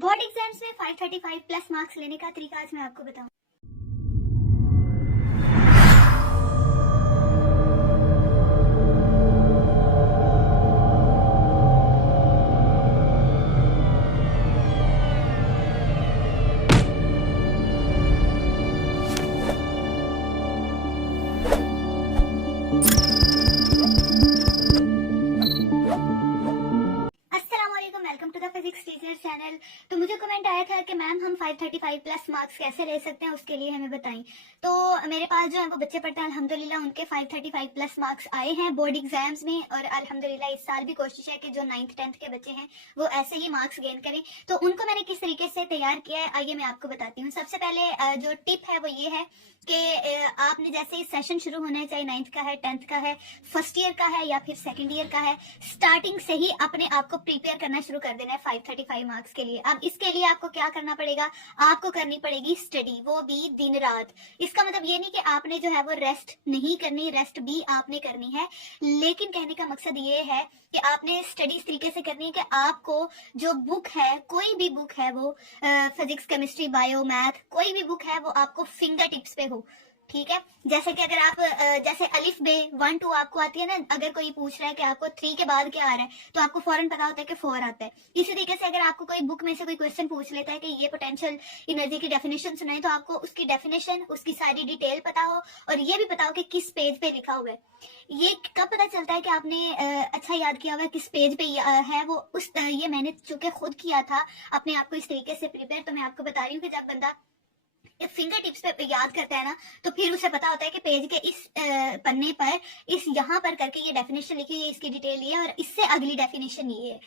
Board exams में 535 plus marks लेने का तरीका आज मैं आपको बताऊं। Welcome to the physics teacher channel. तो मुझे कमेंट आया था कि मैम हम 535 प्लस मार्क्स कैसे ले सकते हैं, उसके लिए हमें बताएं। तो मेरे पास जो है वो बच्चे पढ़ते हैं, अल्हम्दुलिल्लाह उनके 535 प्लस मार्क्स आए हैं बोर्ड एग्जाम्स में। और अल्हम्दुलिल्लाह इस साल भी कोशिश है कि जो 9th 10th के बच्चे हैं वो ऐसे ही मार्क्स गेन करें। तो उनको मैंने किस तरीके से तैयार किया है आइए मैं आपको बताती हूँ। सबसे पहले जो टिप है वो ये है कि आपने जैसे ही सेशन शुरू होना है, चाहे 9th का है, 10th का है, फर्स्ट ईयर का है या फिर सेकंड ईयर का है, स्टार्टिंग से ही अपने आप को प्रिपेयर करना शुरू कर देना है 535 मार्क्स के लिए। अब इसके लिए आपको क्या करना पड़ेगा, आपको करनी पड़ेगी स्टडी, वो भी दिन रात। इसका मतलब ये नहीं कि आपने जो है वो रेस्ट नहीं करनी, रेस्ट भी आपने करनी है, लेकिन कहने का मकसद ये है कि आपने स्टडी इस तरीके से करनी है कि आपको जो बुक है, कोई भी बुक है, वो फिजिक्स, केमिस्ट्री, बायो, मैथ, कोई भी बुक है वो आपको फिंगर टिप्स पे हो। ठीक है, जैसे कि अगर आप जैसे अलिफ बे 1 2 आपको आती है ना, अगर कोई पूछ रहा है कि आपको 3 के बाद क्या आ रहा है तो आपको फौरन पता होता है कि 4 आता है। इसी तरीके से अगर आपको कोई बुक में से कोई क्वेश्चन पूछ लेता है कि ये पोटेंशियल एनर्जी की डेफिनेशन सुनाई, तो आपको उसकी डेफिनेशन, उसकी सारी डिटेल पता हो और ये भी पता हो कि किस पेज पे लिखा हुआ है। ये कब पता चलता है कि आपने अच्छा याद किया हुआ है, किस पेज पे है वो, उस ये मैंने चूंकि खुद किया था अपने आप को इस तरीके से प्रिपेयर, तो मैं आपको बता रही हूँ कि जब बंदा फिंगर टिप्स पे याद करता है ना, तो फिर उसे पता होता है कि पेज के इस पन्ने पर इस यहाँ पर करके ये डेफिनेशन लिखी है, इसकी डिटेल ये है और इससे अगली डेफिनेशन ये है।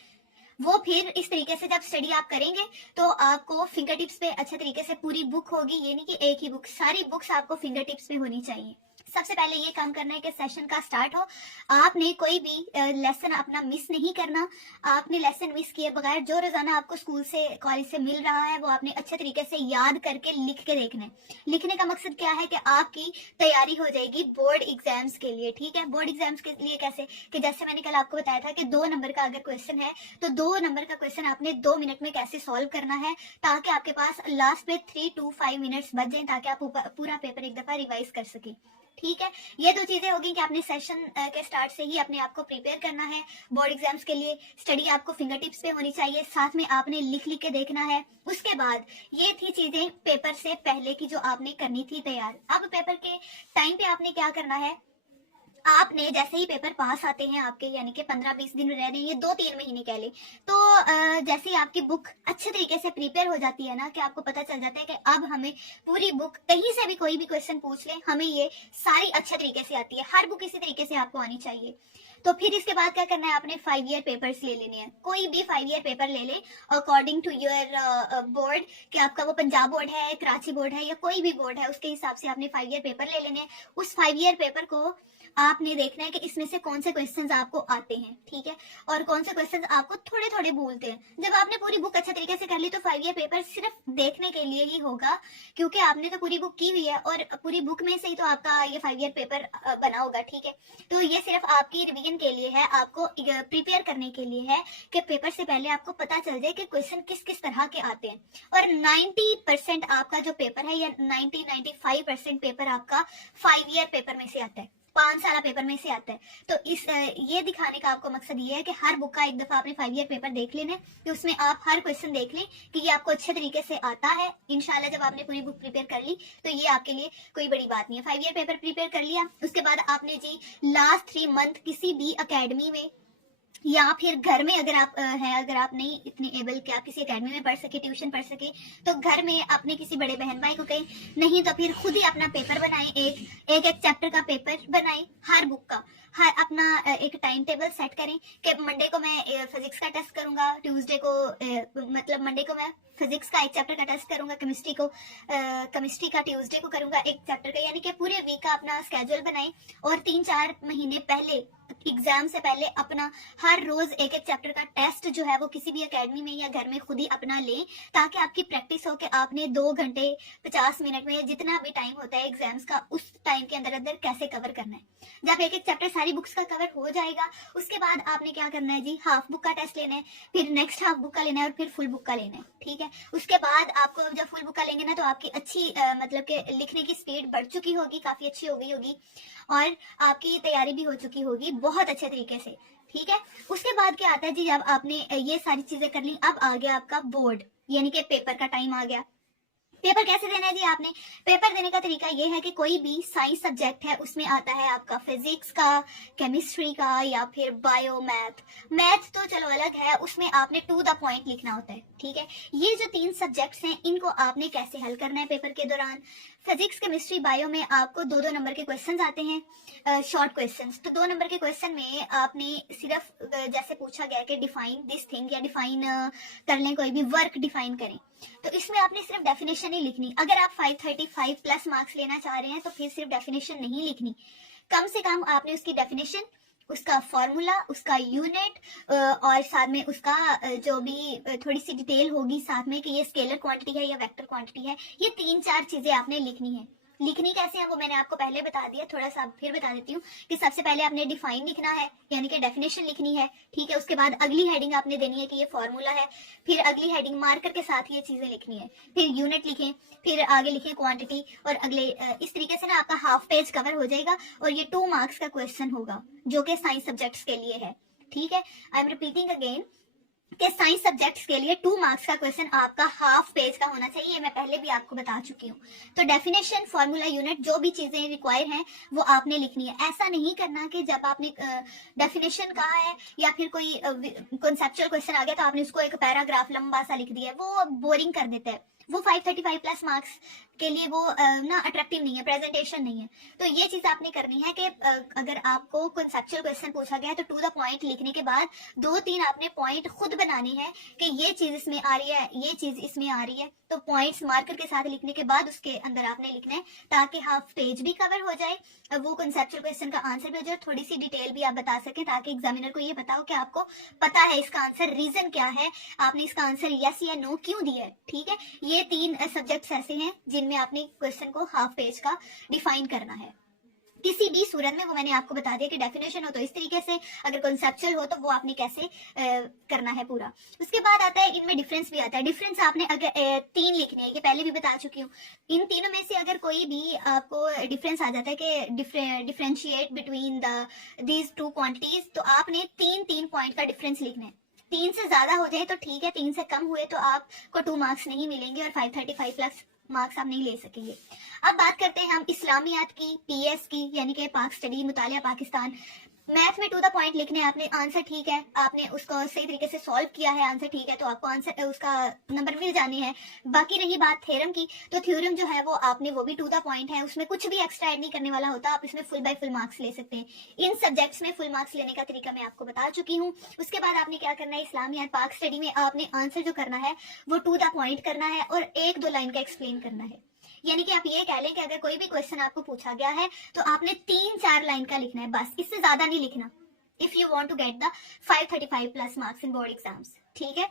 वो फिर इस तरीके से जब स्टडी आप करेंगे तो आपको फिंगर टिप्स पे अच्छे तरीके से पूरी बुक होगी। ये नहीं कि एक ही बुक, सारी बुक्स आपको फिंगर टिप्स पे होनी चाहिए। सबसे पहले ये काम करना है कि सेशन का स्टार्ट हो, आपने कोई भी लेसन अपना मिस नहीं करना। आपने लेसन मिस किए बगैर जो रोजाना आपको स्कूल से, कॉलेज से मिल रहा है वो आपने अच्छे तरीके से याद करके लिख के देखना है। लिखने का मकसद क्या है कि आपकी तैयारी हो जाएगी बोर्ड एग्जाम्स के लिए। ठीक है, बोर्ड एग्जाम्स के लिए कैसे, कि जैसे मैंने कल आपको बताया था कि 2 नंबर का अगर क्वेश्चन है तो 2 नंबर का क्वेश्चन आपने 2 मिनट में कैसे सॉल्व करना है, ताकि आपके पास लास्ट में 3 to 5 मिनट्स बच जाए, ताकि आप पूरा पेपर एक दफा रिवाइज कर सके। ठीक है, ये 2 चीजें होगी कि आपने सेशन के स्टार्ट से ही अपने आप को प्रिपेयर करना है बोर्ड एग्जाम्स के लिए। स्टडी आपको फिंगर टिप्स पे होनी चाहिए, साथ में आपने लिख लिख के देखना है। उसके बाद ये थी चीजें पेपर से पहले की जो आपने करनी थी तैयार। अब पेपर के टाइम पे आपने क्या करना है, आपने जैसे ही पेपर पास आते हैं आपके, यानी कि 15-20 दिन रह रहे हैं, ये 2-3 महीने कह ले, तो जैसे ही आपकी बुक अच्छे तरीके से प्रिपेयर हो जाती है ना, कि आपको पता चल जाता है कि अब हमें पूरी बुक, कहीं से भी कोई भी क्वेश्चन पूछ ले हमें ये सारी अच्छे तरीके से आती है, हर बुक इसी तरीके से आपको आनी चाहिए। तो फिर इसके बाद क्या करना है, आपने 5 ईयर पेपर्स ले लेने हैं। कोई भी 5 ईयर पेपर ले ले अकॉर्डिंग टू योर बोर्ड, कि आपका वो पंजाब बोर्ड है, कराची बोर्ड है या कोई भी बोर्ड है, उसके हिसाब से आपने 5 ईयर पेपर ले लेने हैं। उस 5 ईयर पेपर को आपने देखना है कि इसमें से कौन से क्वेश्चंस आपको आते हैं, ठीक है, और कौन से क्वेश्चंस आपको थोड़े थोड़े भूलते हैं। जब आपने पूरी बुक अच्छे तरीके से कर ली तो 5 ईयर पेपर सिर्फ देखने के लिए ही होगा, क्योंकि आपने तो पूरी बुक की हुई है और पूरी बुक में से ही तो आपका ये 5 ईयर पेपर बना होगा। ठीक है, तो ये सिर्फ आपकी रिवीजन के लिए है, आपको प्रिपेयर करने के लिए है कि पेपर से पहले आपको पता चल जाए कि क्वेश्चन किस किस तरह के आते हैं। और 90% आपका जो पेपर है, या 90-95% पेपर आपका 5 ईयर पेपर में से आता है, 5 साल पेपर में से आता है। तो इस ये दिखाने का आपको मकसद ये है कि हर बुक का एक दफा आपने 5 ईयर पेपर देख लेना है, कि उसमें आप हर क्वेश्चन देख लें कि ये आपको अच्छे तरीके से आता है। इंशाल्लाह जब आपने पूरी बुक प्रिपेयर कर ली तो ये आपके लिए कोई बड़ी बात नहीं है। 5 ईयर पेपर प्रिपेयर कर लिया, उसके बाद आपने जी लास्ट 3 मंथ किसी भी अकेडमी में या फिर घर में अगर आप हैं, अगर आप नहीं इतने एबल कि आप किसी एकेडमी में पढ़ सके, ट्यूशन पढ़ सके, तो घर में अपने किसी बड़े बहन भाई को कहें, नहीं तो फिर खुद ही अपना पेपर बनाएं, एक चैप्टर का पेपर बनाएं हर बुक का। हर अपना एक टाइम टेबल सेट करें कि मंडे को मैं फिजिक्स का टेस्ट करूंगा, ट्यूसडे को मतलब मंडे को मैं फिजिक्स का एक चैप्टर का टेस्ट करूंगा, केमिस्ट्री का ट्यूसडे को करूंगा एक चैप्टर का, यानी कि पूरे वीक का अपना स्केड्यूल बनाएं और 3-4 महीने पहले एग्जाम से पहले अपना हर रोज एक एक चैप्टर का टेस्ट जो है वो किसी भी एकेडमी में या घर में खुद ही अपना लें, ताकि आपकी प्रैक्टिस हो कि आपने 2 घंटे 50 मिनट में या जितना भी टाइम होता है एग्जाम्स का, उस टाइम के अंदर अंदर कैसे कवर करना है। जब एक एक चैप्टर सारी बुक्स का कवर हो जाएगा, उसके बाद आपने क्या करना है जी, हाफ बुक का टेस्ट लेना है, फिर नेक्स्ट हाफ बुक का लेना है और फिर फुल बुक का लेना है। ठीक है, उसके बाद आपको जब फुल बुक का लेंगे ना, तो आपकी अच्छी मतलब कि लिखने की स्पीड बढ़ चुकी होगी, काफी अच्छी हो गई होगी, और आपकी तैयारी भी हो चुकी होगी बहुत अच्छे तरीके से। ठीक है, उसके बाद क्या आता है जी, जब आपने ये सारी चीजें कर ली, अब आ गया आपका बोर्ड यानी कि पेपर का टाइम आ गया। पेपर कैसे देना है जी आपने? पेपर देने का तरीका ये है कि कोई भी साइंस सब्जेक्ट है उसमें आता है आपका फिजिक्स का, केमिस्ट्री का या फिर बायो मैथ तो चलो अलग है, उसमें आपने टू द पॉइंट लिखना होता है। ठीक है, ये जो 3 सब्जेक्ट्स हैं इनको आपने कैसे हल करना है पेपर के दौरान। फिजिक्स केमिस्ट्री बायो में आपको 2-2 नंबर के क्वेश्चंस आते हैं, शॉर्ट क्वेश्चंस। तो 2 नंबर के क्वेश्चन में आपने सिर्फ जैसे पूछा गया कि डिफाइन दिस थिंग या डिफाइन कर लें, कोई भी वर्क डिफाइन करें, तो इसमें आपने सिर्फ डेफिनेशन ही लिखनी। अगर आप 535 प्लस मार्क्स लेना चाह रहे हैं तो फिर सिर्फ डेफिनेशन नहीं लिखनी, कम से कम आपने उसकी डेफिनेशन, उसका फॉर्मूला, उसका यूनिट और साथ में उसका जो भी थोड़ी सी डिटेल होगी साथ में कि ये स्केलर क्वांटिटी है या वेक्टर क्वांटिटी है, ये 3-4 चीजें आपने लिखनी है। लिखनी कैसे है वो मैंने आपको पहले बता दिया, थोड़ा सा फिर बता देती हूँ कि सबसे पहले आपने डिफाइन लिखना है यानी कि डेफिनेशन लिखनी है। ठीक है, उसके बाद अगली हेडिंग आपने देनी है कि ये फॉर्मूला है, फिर अगली हेडिंग मार्कर के साथ ये चीजें लिखनी है, फिर यूनिट लिखें, फिर आगे लिखें क्वांटिटी, और अगले इस तरीके से ना आपका हाफ पेज कवर हो जाएगा। और ये 2 मार्क्स का क्वेश्चन होगा जो कि साइंस सब्जेक्ट्स के लिए है। ठीक है, आई एम रिपीटिंग अगेन कि साइंस सब्जेक्ट्स के लिए 2 मार्क्स का क्वेश्चन आपका हाफ पेज का होना चाहिए, मैं पहले भी आपको बता चुकी हूँ। तो डेफिनेशन, फॉर्मूला, यूनिट, जो भी चीजें रिक्वायर हैं वो आपने लिखनी है। ऐसा नहीं करना कि जब आपने डेफिनेशन कहा है या फिर कोई कॉन्सेप्चुअल क्वेश्चन आ गया तो आपने उसको एक पैराग्राफ लंबा सा लिख दिया है, वो बोरिंग कर देता है, वो 535 प्लस मार्क्स के लिए वो ना अट्रैक्टिव नहीं है, प्रेजेंटेशन नहीं है। तो ये चीज आपने करनी है कि अगर आपको कॉन्सेप्चुअल क्वेश्चन पूछा गया है तो टू द पॉइंट लिखने के बाद 2-3 आपने पॉइंट खुद बनाने हैं कि ये चीज इसमें आ रही है, ये चीज इसमें आ रही है, तो पॉइंट्स मार्कर के साथ लिखने के बाद उसके अंदर आपने लिखना है, ताकि हाफ पेज भी कवर हो जाए, वो कॉन्सेप्चुअल क्वेश्चन का आंसर भी हो जाए, थोड़ी सी डिटेल भी आप बता सकें, ताकि एग्जामिनर को ये बताओ कि आपको पता है इसका आंसर, रीजन क्या है, आपने इसका आंसर यस या नो क्यों दिया है। ठीक है, ये 3 सब्जेक्ट्स ऐसे हैं जिनमें आपने क्वेश्चन को हाफ पेज का डिफाइन करना है किसी भी सूरत में। वो मैंने आपको बता दिया कि डेफिनेशन हो तो इस तरीके से, अगर कॉन्सेप्चुअल हो तो वो आपने कैसे करना है पूरा। उसके बाद आता है इनमें डिफरेंस भी आता है। डिफरेंस आपने अगर 3 लिखने हैं, ये पहले भी बता चुकी हूँ। इन तीनों में से अगर कोई भी आपको डिफरेंस आ जाता है कि डिफरेंशिएट बिटवीन दीज 2 क्वांटिटीज, तो आपने 3-3 पॉइंट का डिफरेंस लिखना है। 3 से ज्यादा हो जाए तो ठीक है, 3 से कम हुए तो आपको 2 मार्क्स नहीं मिलेंगे और 535 प्लस मार्क्स आप नहीं ले सकेंगे। अब बात करते हैं हम इस्लामियात की, पीएस की, यानी कि पाक स्टडी, मुतालिया पाकिस्तान। मैथ में टू द पॉइंट लिखने हैं आपने, आंसर ठीक है, आपने उसको सही तरीके से सॉल्व किया है, आंसर ठीक है, तो आपको आंसर उसका नंबर मिल जाने हैं। बाकी रही बात थ्योरम की, तो थ्योरम जो है वो आपने वो भी टू द पॉइंट है, उसमें कुछ भी एक्स्ट्रा ऐड नहीं करने वाला होता, आप इसमें फुल बाय फुल मार्क्स ले सकते हैं। इन सब्जेक्ट्स में फुल मार्क्स लेने का तरीका मैं आपको बता चुकी हूँ। उसके बाद आपने क्या करना है, इस्लामियात पाक स्टडी में आपने आंसर जो करना है वो टू द पॉइंट करना है और 1-2 लाइन का एक्सप्लेन करना है। यानी कि आप ये कह लें कि अगर कोई भी क्वेश्चन आपको पूछा गया है तो आपने 3-4 लाइन का लिखना है, बस, इससे ज्यादा नहीं लिखना, if you want to get the 535 plus marks in board exams. ठीक है,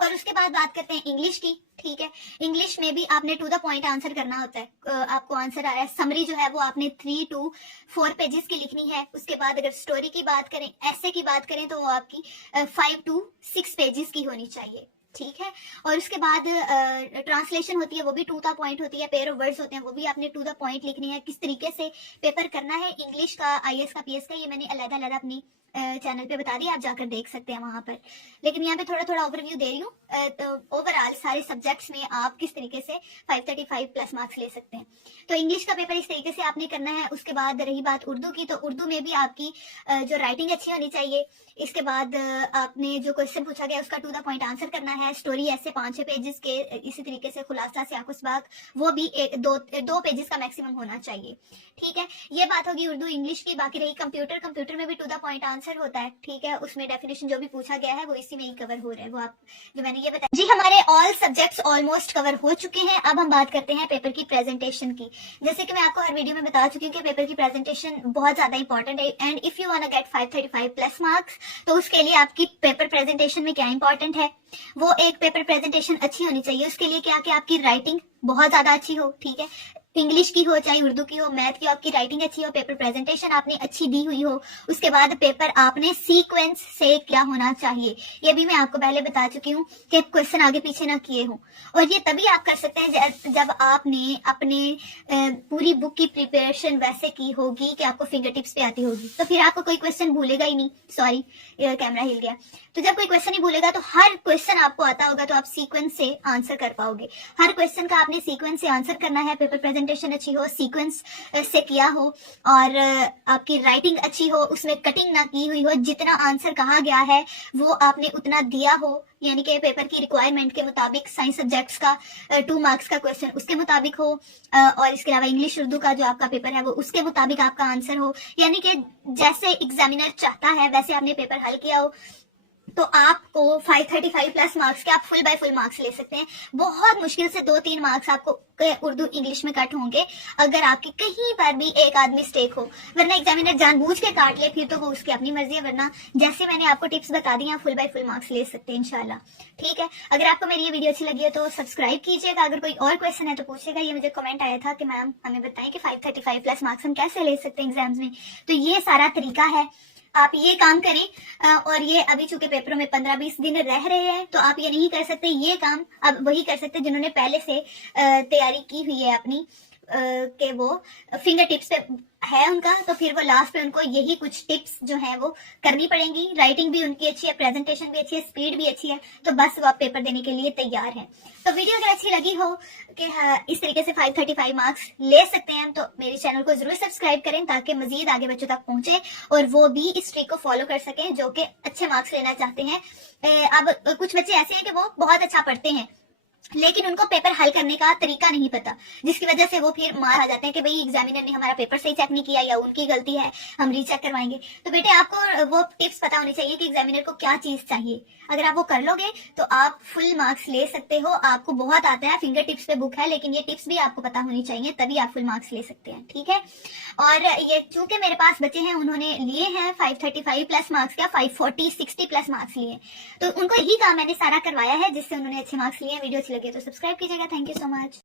और उसके बाद बात करते हैं इंग्लिश की। ठीक है, इंग्लिश में भी आपने टू द पॉइंट आंसर करना होता है। आपको आंसर आया, समरी जो है वो आपने 3-4 पेजेस की लिखनी है। उसके बाद अगर स्टोरी की बात करें, ऐसे की बात करें, तो वो आपकी 5-6 पेजेस की होनी चाहिए। ठीक है, और उसके बाद ट्रांसलेशन होती है, वो भी टू द पॉइंट होती है, पेयर ऑफ वर्ड्स होते हैं, वो भी आपने टू द पॉइंट लिखनी है। किस तरीके से पेपर करना है इंग्लिश का, आईएएस का, पीएस का, ये मैंने अलग-अलग अपनी चैनल पे बता दिया, आप जाकर देख सकते हैं वहां पर। लेकिन यहाँ पे थोड़ा थोड़ा ओवरव्यू दे रही हूँ, तो ओवरऑल सारे सब्जेक्ट्स में आप किस तरीके से 535 प्लस मार्क्स ले सकते हैं। तो इंग्लिश का पेपर इस तरीके से आपने करना है। उसके बाद रही बात उर्दू की, तो उर्दू में भी आपकी जो राइटिंग अच्छी होनी चाहिए। इसके बाद आपने जो क्वेश्चन पूछा गया उसका टू द पॉइंट आंसर करना है। स्टोरी ऐसे 5-6 पेजेस के, इसी तरीके से खुलासा से आकुसबाग, वो भी 2 पेजेस का मैक्सिमम होना चाहिए। ठीक है, ये बात होगी उर्दू इंग्लिश की। बाकी रही कंप्यूटर, कंप्यूटर में भी to the point answer answer होता है, ठीक है, उसमें डेफिनेशन जो भी पूछा गया है वो इसी में ही कवर हो रहा है, वो आप जो मैंने ये बताया जी। हमारे ऑल सब्जेक्ट्स ऑलमोस्ट कवर हो चुके हैं। अब हम बात करते हैं पेपर की प्रेजेंटेशन की। जैसे कि मैं आपको हर वीडियो में बता चुकी हूँ कि पेपर की प्रेजेंटेशन बहुत ज्यादा इंपॉर्टेंट है, and if you want get 535 plus marks तो उसके लिए आपकी पेपर प्रेजेंटेशन में क्या इंपॉर्टेंट है, वो एक पेपर प्रेजेंटेशन अच्छी होनी चाहिए। उसके लिए क्या कि आपकी राइटिंग बहुत ज्यादा अच्छी हो, ठीक है, इंग्लिश की हो चाहे उर्दू की हो, मैथ की हो, आपकी राइटिंग अच्छी हो, पेपर प्रेजेंटेशन आपने अच्छी दी हुई हो। उसके बाद पेपर आपने सीक्वेंस से क्या होना चाहिए, ये भी मैं आपको पहले बता चुकी हूँ कि क्वेश्चन आगे पीछे ना किए हो। और ये तभी आप कर सकते हैं जब आपने अपने पूरी बुक की प्रिपरेशन वैसे की होगी कि आपको फिंगर टिप्स पे आती होगी, तो फिर आपको कोई क्वेश्चन भूलेगा ही नहीं। सॉरी, कैमरा हिल गया। तो जब कोई क्वेश्चन ही भूलेगा तो हर क्वेश्चन आपको आता होगा, तो आप सीक्वेंस से आंसर कर पाओगे। हर क्वेश्चन का आपने सीक्वेंस से आंसर करना है। पेपर प्रेजेंटेशन अच्छी हो, सीक्वेंस से किया हो, और आपकी राइटिंग अच्छी हो, उसमें कटिंग ना की हुई हो, जितना आंसर कहा गया है वो आपने उतना दिया हो, यानी कि पेपर की रिक्वायरमेंट के मुताबिक साइंस सब्जेक्ट्स का 2 मार्क्स का क्वेश्चन उसके मुताबिक हो, और इसके अलावा इंग्लिश उर्दू का जो आपका पेपर है वो उसके मुताबिक आपका आंसर हो, यानी कि जैसे एग्जामिनर चाहता है वैसे आपने पेपर हल किया हो, तो आपको 535 प्लस मार्क्स के आप फुल बाय फुल मार्क्स ले सकते हैं। बहुत मुश्किल से 2-3 मार्क्स आपको उर्दू इंग्लिश में कट होंगे अगर आपकी कहीं पर भी एक आध मिस्टेक हो, वरना एग्जामिनर जानबूझ के काट ले फिर तो वो उसकी अपनी मर्जी है, वरना जैसे मैंने आपको टिप्स बता दी, आप फुल बाय फुल मार्क्स ले सकते हैं इंशाल्लाह। ठीक है, अगर आपको मेरी ये वीडियो अच्छी लगी है तो सब्सक्राइब कीजिएगा। अगर कोई और क्वेश्चन है तो पूछेगा। ये मुझे कमेंट आया था कि मैम हमें बताएं कि 535 प्लस मार्क्स हम कैसे ले सकते हैं एग्जाम्स में, तो ये सारा तरीका है, आप ये काम करें। और ये अभी चूंकि पेपरों में 15-20 दिन रह रहे हैं तो आप ये नहीं कर सकते, ये काम अब वही कर सकते जिन्होंने पहले से तैयारी की हुई है अपनी, के वो फिंगर टिप्स पे है उनका, तो फिर वो लास्ट पे उनको यही कुछ टिप्स जो है वो करनी पड़ेंगी। राइटिंग भी उनकी अच्छी है, प्रेजेंटेशन भी अच्छी है, स्पीड भी अच्छी है, तो बस वो आप पेपर देने के लिए तैयार हैं। तो वीडियो अगर अच्छी लगी हो कि इस तरीके से 535 मार्क्स ले सकते हैं तो मेरे चैनल को जरूर सब्सक्राइब करें ताकि मजीद आगे बच्चों तक पहुंचे और वो भी इस ट्रिक को फॉलो कर सकें जो कि अच्छे मार्क्स लेना चाहते हैं। अब कुछ बच्चे ऐसे हैं कि वो बहुत अच्छा पढ़ते हैं लेकिन उनको पेपर हल करने का तरीका नहीं पता, जिसकी वजह से वो फिर मार आ जाते हैं कि भाई एग्जामिनर ने हमारा पेपर सही चेक नहीं किया या उनकी गलती है, हम रीचेक करवाएंगे। तो बेटे आपको वो टिप्स पता होनी चाहिए कि एग्जामिनर को क्या चीज चाहिए। अगर आप वो कर लोगे तो आप फुल मार्क्स ले सकते हो। आपको बहुत आता है, फिंगर टिप्स पे बुक है, लेकिन ये टिप्स भी आपको पता होनी चाहिए, तभी आप फुल मार्क्स ले सकते हैं। ठीक है, और ये चूंकि मेरे पास बच्चे हैं उन्होंने लिए हैं 535 प्लस मार्क्स क्या 540 60 प्लस मार्क्स लिए, तो उनको यही काम मैंने सारा करवाया है जिससे उन्होंने अच्छे मार्क्स लिए हैं। वीडियो अच्छी लगे तो सब्सक्राइब कीजिएगा। Thank you so much.